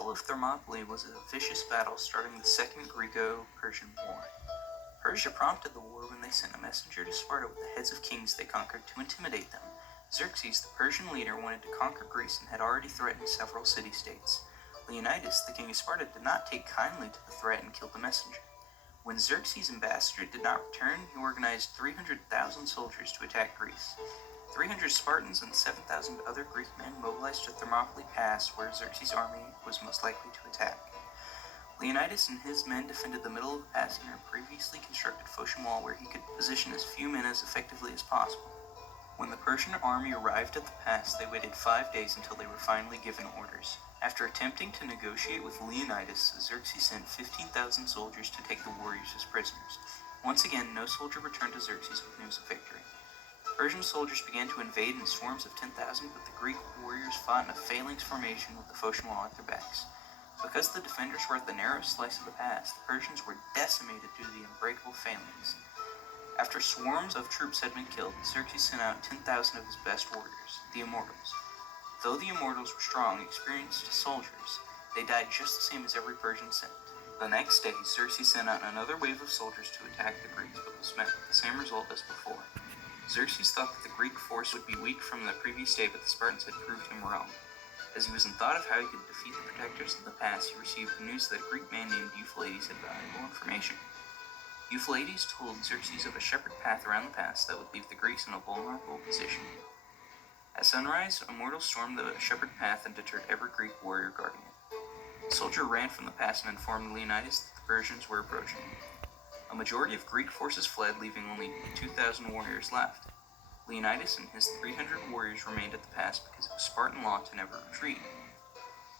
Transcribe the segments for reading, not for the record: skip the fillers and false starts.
Battle of Thermopylae was a vicious battle starting the Second Greco-Persian War. Persia prompted the war when they sent a messenger to Sparta with the heads of kings they conquered to intimidate them. Xerxes, the Persian leader, wanted to conquer Greece and had already threatened several city-states. Leonidas, the king of Sparta, did not take kindly to the threat and killed the messenger. When Xerxes' ambassador did not return, he organized 300,000 soldiers to attack Greece. 300 Spartans and 7,000 other Greek men mobilized to Thermopylae Pass, where Xerxes' army was most likely to attack. Leonidas and his men defended the middle of the pass near a previously constructed Phocian wall where he could position as few men as effectively as possible. When the Persian army arrived at the pass, they waited 5 days until they were finally given orders. After attempting to negotiate with Leonidas, Xerxes sent 15,000 soldiers to take the warriors as prisoners. Once again, no soldier returned to Xerxes with news of victory. Persian soldiers began to invade in swarms of 10,000, but the Greek warriors fought in a phalanx formation with the Phocian wall at their backs. Because the defenders were at the narrowest slice of the pass, the Persians were decimated due to the unbreakable phalanx. After swarms of troops had been killed, Xerxes sent out 10,000 of his best warriors, the Immortals. Though the Immortals were strong, experienced soldiers, they died just the same as every Persian sent. The next day, Xerxes sent out another wave of soldiers to attack the Greeks, but was met with the same result as before. Xerxes thought that the Greek force would be weak from the previous day, but the Spartans had proved him wrong. As he was in thought of how he could defeat the protectors of the pass, he received news that a Greek man named Euphrates had valuable information. Euphrates told Xerxes of a shepherd path around the pass that would leave the Greeks in a vulnerable position. At sunrise, Immortals stormed the shepherd path and deterred every Greek warrior guarding it. The soldier ran from the pass and informed Leonidas that the Persians were approaching. A majority of Greek forces fled, leaving only 2,000 warriors left. Leonidas and his 300 warriors remained at the pass because it was Spartan law to never retreat.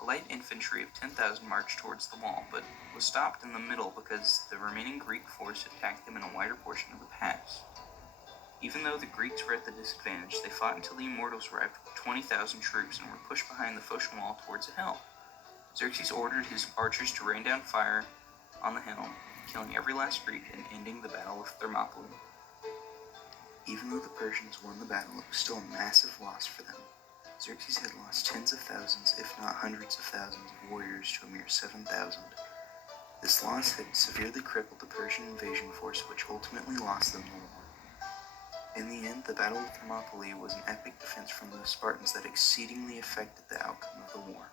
A light infantry of 10,000 marched towards the wall, but was stopped in the middle because the remaining Greek force attacked them in a wider portion of the pass. Even though the Greeks were at the disadvantage, they fought until the Immortals arrived with 20,000 troops and were pushed behind the Phocian wall towards a hill. Xerxes ordered his archers to rain down fire on the hill, killing every last Greek and ending the Battle of Thermopylae. Even though the Persians won the battle, it was still a massive loss for them. Xerxes had lost tens of thousands, if not hundreds of thousands, of warriors to a mere 7,000. This loss had severely crippled the Persian invasion force, which ultimately lost them the war. In the end, the Battle of Thermopylae was an epic defense from the Spartans that exceedingly affected the outcome of the war.